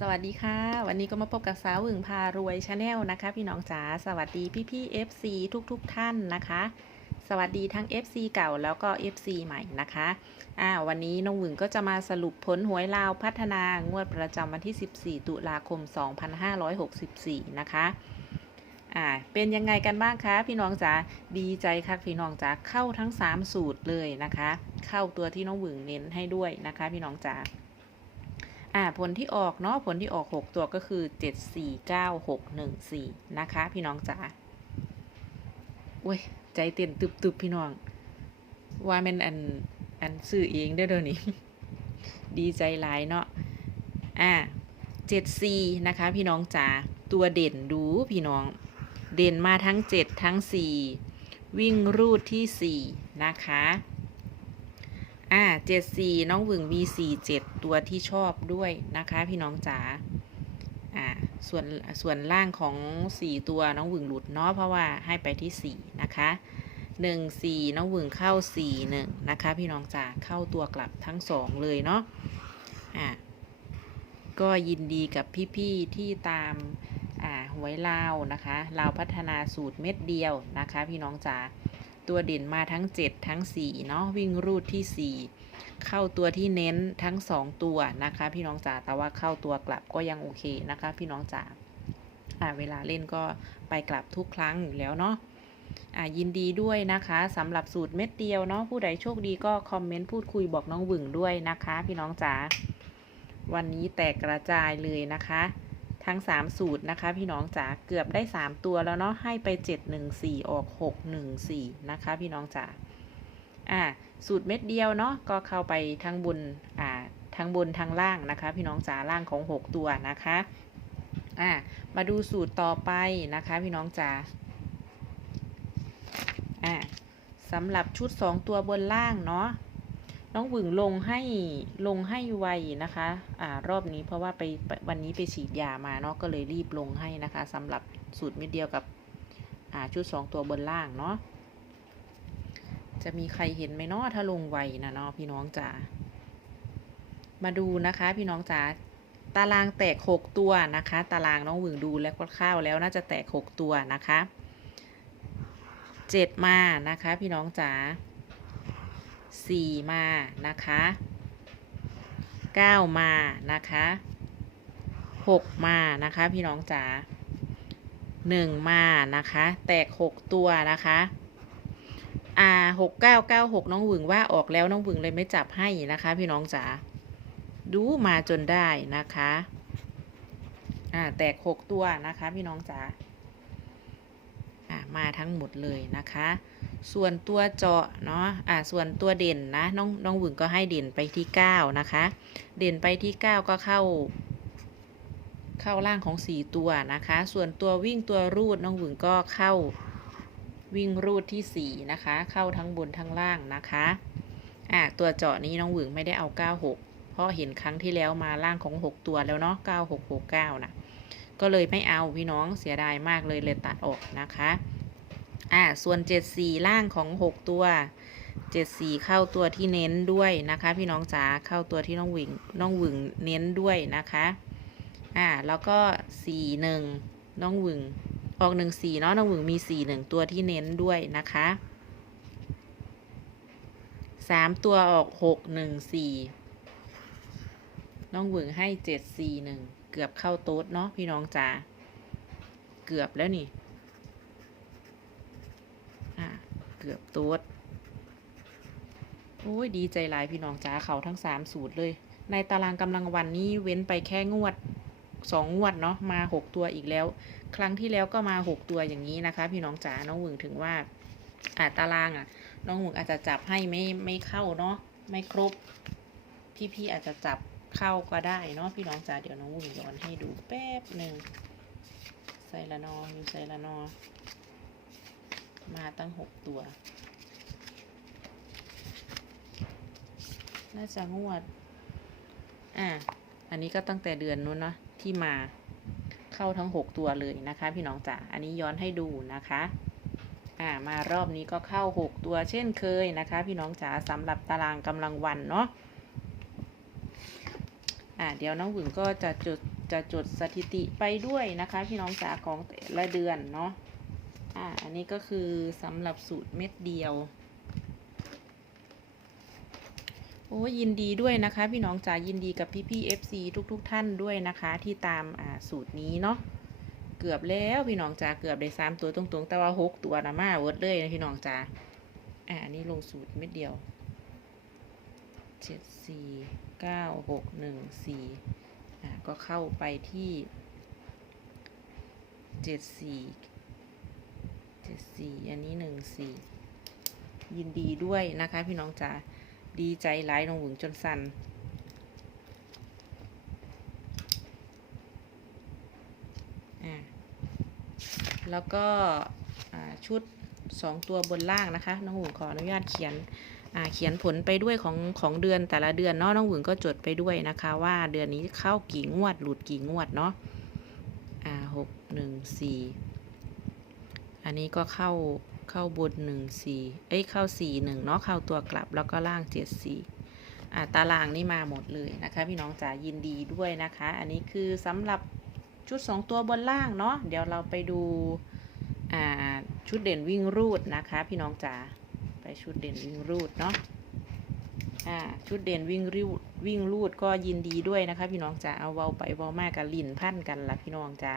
สวัสดีค่ะ วันนี้ก็มาพบกับสาวหึงพารวยชาแนลนะคะ พี่น้องจ๋าสวัสดีพี่พี่ๆ FC ทุกๆทท่านนะคะ สวัสดีทั้ง FC เก่าแล้วก็ FC ใหม่นะคะอ่าวันนี้น้องหวึงก็จะมาสรุปผลหวยลาวพัฒนางวดประจำวันที่ 14 ตุลาคม 2564 นะคะอ่าเป็นยังไงกันบ้างคะพี่น้องจ๋าดีใจค่ะพี่น้องจ๋าเข้าทั้ง 3 สูตรเลยนะคะ เข้าตัวที่น้องหวึงเน้นให้ด้วยนะคะ พี่น้องจ๋า อ่าผลที่ออกเนาะผลที่ออก 6 ตัวก็คือ 7 4 9 6 1 4 นะคะ พี่น้องจ๋าอุ้ย ใจเต้นตึบๆ พี่น้อง ว่าแมันอัน อันซื้อเองได้เดี๋ยวนี้ ดีใจหลายเนาะอ่า7 4นะคะ พี่น้องจ๋าตัวเด่นดูพี่น้อง เด่นมาทั้ง7ทั้ง4วิ่งรูดที่4นะคะ อ่าเจ็ดสี่น้องหวึงมีสี่เจ็ดตัวที่ชอบด้วยนะคะพี่น้องจ๋าอ่าส่วนส่วนล่างของสี่ตัวน้องหวึงหลุดเนาะเพราะว่าให้ไปที่สี่นะคะหนึ่งสี่น้องหวึงเข้าสี่หนึ่งนะคะ พี่น้องจ๋าเข้าตัวกลับทั้งสองเลยเนาะอ่าก็ยินดีกับพี่ๆที่ตามอ่าหวยลาวนะคะลาวพัฒนาสูตรเม็ดเดียวนะคะ พี่น้องจ๋า ตัวเด่นมาทั้ง 7 ทั้ง 4 เนาะวิ่งรูดที่ 4 เข้าตัวที่เน้นทั้ง 2 ตัวนะคะ พี่น้องจ๋าแต่ว่าเข้าตัวกลับก็ยังโอเคนะคะ พี่น้องจ๋าเวลาเล่นก็ไปกลับทุกครั้งอยู่แล้วเนาะอ่ายินดีด้วยนะคะสำหรับสูตรเม็ดเดียวเนาะผู้ใดโชคดีก็คอมเมนต์พูดคุยบอกน้องวึงด้วยนะคะ พี่น้องจ๋าวันนี้แตกกระจายเลยนะคะ ทั้ง 3 สูตรนะคะ พี่น้องจ๋าเกือบได้ 3 ตัวแล้วเนาะให้ไป 7 1 4 ออก 6 1 4 นะคะ พี่น้องจ๋าอ่าสูตรเม็ดเดียวเนาะก็เข้าไปทั้งบนอ่าทั้งบนทั้งล่างนะคะ พี่น้องจ๋าล่างของ 6 ตัวนะคะอ่ามาดูสูตรต่อไปนะคะ พี่น้องจ๋าอ่าสำหรับชุด 2 ตัวบนล่างเนาะ น้องหวึงลงให้ลงให้ไวนะคะอ่ารอบนี้เพราะว่าไปวันนี้ไปฉีดยามาเนาะก็เลยรีบลงให้นะคะสำหรับสูตรเม็ดเดียวกับอ่าชุด2ตัวบนล่างเนาะจะมีใครเห็นไหมเนาะถ้าลงไวนะเนาะพี่น้องจ๋ามาดูนะคะพี่น้องจ๋าตารางแตก 6 ตัวนะคะ ตารางน้องหวึงดูแล้วก็ข้าวแล้วน่าจะแตก 6 ตัวนะคะ 7 มานะคะ พี่น้องจ๋า สี่มานะคะเก้ามานะคะหกมานะคะพี่น้องจ๋าหนึ่งมานะคะ แตกหกตัวนะคะอ่าหกเก้าเก้าหกน้องหวึงว่าออกแล้วน้องหวึงเลยไม่จับให้นะคะ พี่น้องจ๋าดูมาจนได้นะคะอ่าแตกหกตัวนะคะ พี่น้องจ๋าอ่ามาทั้งหมดเลยนะคะ ส่วนตัวเจาะเนาะอ่าส่วนตัวเด่นนะน้องน้องหวึงก็ให้เด่นไปที่9นะคะ เด่นไปที่9ก็เข้า เข้าล่างของ4ตัวนะคะ ส่วนตัววิ่งตัวรูดน้องหวึงก็เข้าวิ่งรูดที่4นะคะ เข้าทั้งบนทั้งล่างนะคะอ่าตัวเจาะนี้น้องหวึงไม่ได้เอา96เพราะเห็นครั้งที่แล้วมาล่างของ6ตัวแล้วเนาะ9669นะก็เลยไม่เอาพี่น้องเสียดายมากเลยเลยตัดออกนะคะ อ่าส่วน74ล่างของ6ตัว74เข้าตัวที่เน้นด้วยนะคะ พี่น้องจ๋าเข้าตัวที่น้องหวิงน้องหวึงเน้นด้วยนะคะอ่าแล้วก็41น้องหวึงออก14เนาะน้องหวึงมี41ตัวที่เน้นด้วยนะคะ3ตัวออก614น้องหวึงให้741เกือบเข้าโต๊ดเนาะพี่น้องจ๋าเกือบแล้วนี่ อ่า เกือบตูดโอ้ยดีใจหลายพี่น้องจ้าเขาทั้งสามสูตรเลย ในตารางกำลังวันนี้เว้นไปแค่งวดสองงวดเนาะมาหกตัวอีกแล้ว ครั้งที่แล้วก็มาหกตัวอย่างนี้นะคะ พี่น้องจ๋าน้องหวึงถึงว่าอ่าตารางอะ น้องหวึงอาจจะจับให้ไม่ไม่เข้าเนาะไม่ครบพี่ๆอาจจะจับเข้าก็ได้เนาะพี่น้องจ๋าเดี๋ยวน้องหวึงย้อนให้ดูแป๊บหนึ่งใส่ละนออยู่ใส่ละนอ มาตั้งหกตัว น่าจะงวด อ่าอันนี้ก็ตั้งแต่เดือนนู้นเนาะที่มาเข้าทั้งหกตัวเลยนะคะ พี่น้องจ๋า อันนี้ย้อนให้ดูนะคะ อ่ามารอบนี้ก็เข้าหกตัวเช่นเคยนะคะ พี่น้องจ๋าสำหรับตารางกำลังวันเนาะ อ่าเดี๋ยวน้องหวึงก็จะจดจะจดสถิติไปด้วยนะคะ พี่น้องจ๋าของแต่ละเดือนเนาะ อ่าอันนี้ก็คือสำหรับสูตรเม็ดเดียว โอ้ยินดีด้วยนะคะ พี่น้องจ๋ายินดีกับพี่พี่ๆ FC ทุกๆทท่านด้วยนะคะ ที่ตามอ่าสูตรนี้เนาะเกือบแล้วพี่น้องจ๋าเกือบได้สามตัวตรงๆ แต่ว่าหกตัวนะมาเวิร์ดเลยนะพี่น้องจ๋าอ่านนี้ลงสูตรเม็ดเดียวเจ็ดสี่เก้าหกหนึ่งสี่อ่าก็เข้าไปที่เจ็ดสี่ เจ็ดสี่อันนี้หนึ่งสี่ยินดีด้วยนะคะ พี่น้องจ๋าดีใจหลายน้องหวึงจนสันอ่าแล้วก็ชุดสองตัวบนล่างนะคะ น้องหวึงขออนุญาตเขียนเขียนผลไปด้วยของของเดือนแต่ละเดือนเนาะน้องหวึงก็จดไปด้วยนะคะ ว่าเดือนนี้เข้ากี่งวดหลุดกี่งวดเนาะอ่าหกหนึ่งสี่ อันนี้ก็เข้าเข้าบนหนึ่งสี่เอ้ยเข้าสี่หนึ่งเนาะเข้าตัวกลับแล้วก็ล่างเจ็ดสี่อ่าตารางนี่มาหมดเลยนะคะ พี่น้องจ๋ายินดีด้วยนะคะ อันนี้คือสำหรับชุดสองตัวบนล่างเนาะเดี๋ยวเราไปดูอ่าชุดเด่นวิ่งรูดนะคะ พี่น้องจ๋าไปชุดเด่นวิ่งรูดเนาะอ่าชุดเด่นวิ่งรูดวิ่งรูดก็ยินดีด้วยนะคะ พี่น้องจ๋าเอาเบาไปเบามากกับลิ่นพันกันละพี่น้องจ๋า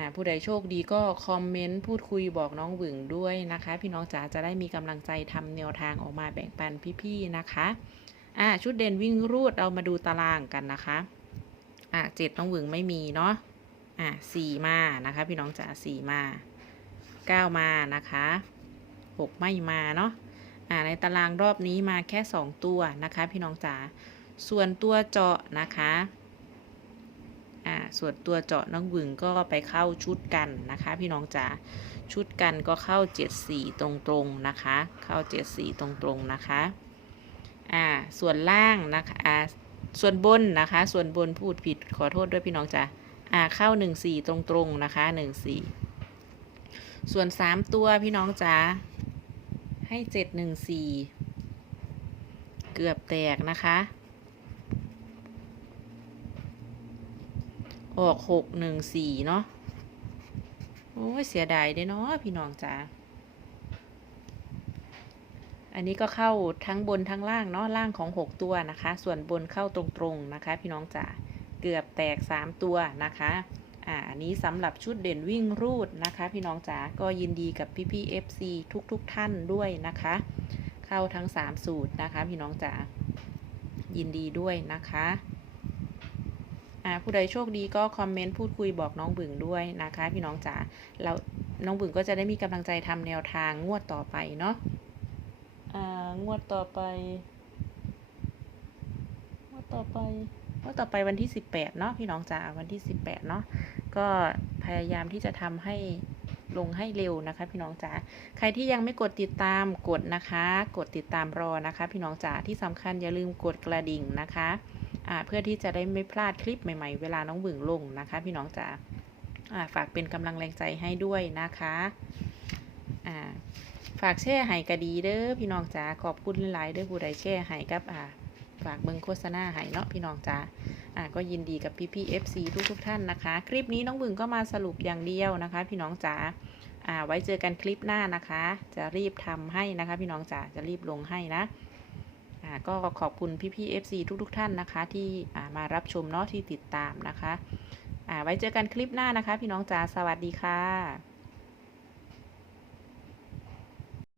อ่าผู้ใดโชคดีก็คอมเมนต์พูดคุยบอกน้องหวึงด้วยนะคะ พี่น้องจ๋าจะได้มีกำลังใจทำแนวทางออกมาแบ่งปันพี่ๆนะคะอ่าชุดเด่นวิ่งรูดเรามาดูตารางกันนะคะอ่าเจ็ดน้องหวึงไม่มีเนาะอ่าสี่มานะคะ พี่น้องจ๋าสี่มาเก้ามานะคะหกไม่มาเนาะอ่าในตารางรอบนี้มาแค่สองตัวนะคะ พี่น้องจ๋าส่วนตัวเจาะนะคะ อ่าส่วนตัวเจาะน้องหวึงก็ไปเข้าชุดกันนะคะ พี่น้องจ๋าชุดกันก็เข้า 74 ตรงๆนะคะ เข้า 74 ตรงๆนะคะอ่าส่วนล่างนะคะอ่าส่วนบนนะคะ ส่วนบนพูดผิดขอโทษด้วยพี่น้องจ๋าอ่าเข้า 14 ตรงๆนะคะ 14 ส่วน 3 ตัวพี่น้องจ๋าให้ 714 เกือบแตกนะคะ ออกหกหนึ่งสี่เนาะ โอ้ยเสียดายเด้เนาะพี่น้องจ๋า อันนี้ก็เข้าทั้งบนทั้งล่างเนาะล่างของหกตัวนะคะ ส่วนบนเข้าตรงๆนะคะ พี่น้องจ๋า เกือบแตกสามตัวนะคะ อ่าอันนี้สำหรับชุดเด่นวิ่งรูดนะคะ พี่น้องจ๋า ก็ยินดีกับพี่พี่ๆ FC ทุกๆทท่านด้วยนะคะ เข้าทั้ง3สูตรนะคะ พี่น้องจ๋า ยินดีด้วยนะคะ อ่าผู้ใดโชคดีก็คอมเมนต์พูดคุยบอกน้องบึงด้วยนะคะ พี่น้องจ๋าแล้วน้องบึงก็จะได้มีกำลังใจทำแนวทางงวดต่อไปเนาะอ่างวดต่อไป งวดต่อไปงวดต่อไปวันที่18เนาะพี่น้องจ๋าวันที่18เนาะก็พยายามที่จะทำให้ลงให้เร็วนะคะ พี่น้องจ๋า ใครที่ยังไม่กดติดตามกดนะคะ กดติดตามรอนะคะ พี่น้องจ๋าที่สำคัญอย่าลืมกดกระดิ่งนะคะอ่า เพื่อที่จะได้ไม่พลาดคลิปใหม่ๆ เวลาน้องบึงลงนะคะ พี่น้องจ๋าฝากเป็นกำลังแรงใจให้ด้วยนะคะาฝากแช่ไห้กระดีเด้อพี่น้องจ๋าขอบคุณหลายๆเด้อผู้ใดแช่ไห้กับอ่าฝากเบิงโฆษณาไห้เนาะพี่น้องจ๋าอ่าก็ยินดีกับพี่พี่ๆ FC ทุกๆท่านนะคะ คลิปนี้น้องบึงก็มาสรุปอย่างเดียวนะคะ พี่น้องจ๋าอ่าไว้เจอกันคลิปหน้านะคะ จะรีบทำให้นะคะ พี่น้องจ๋าจะรีบลงให้นะ ก็ขอบคุณพี่ๆ FC ทุกๆท่านนะคะ ที่มารับชมเนาะที่ติดตามนะคะไว้เจอกันคลิปหน้านะคะ พี่น้องจ๋าสวัสดีค่ะ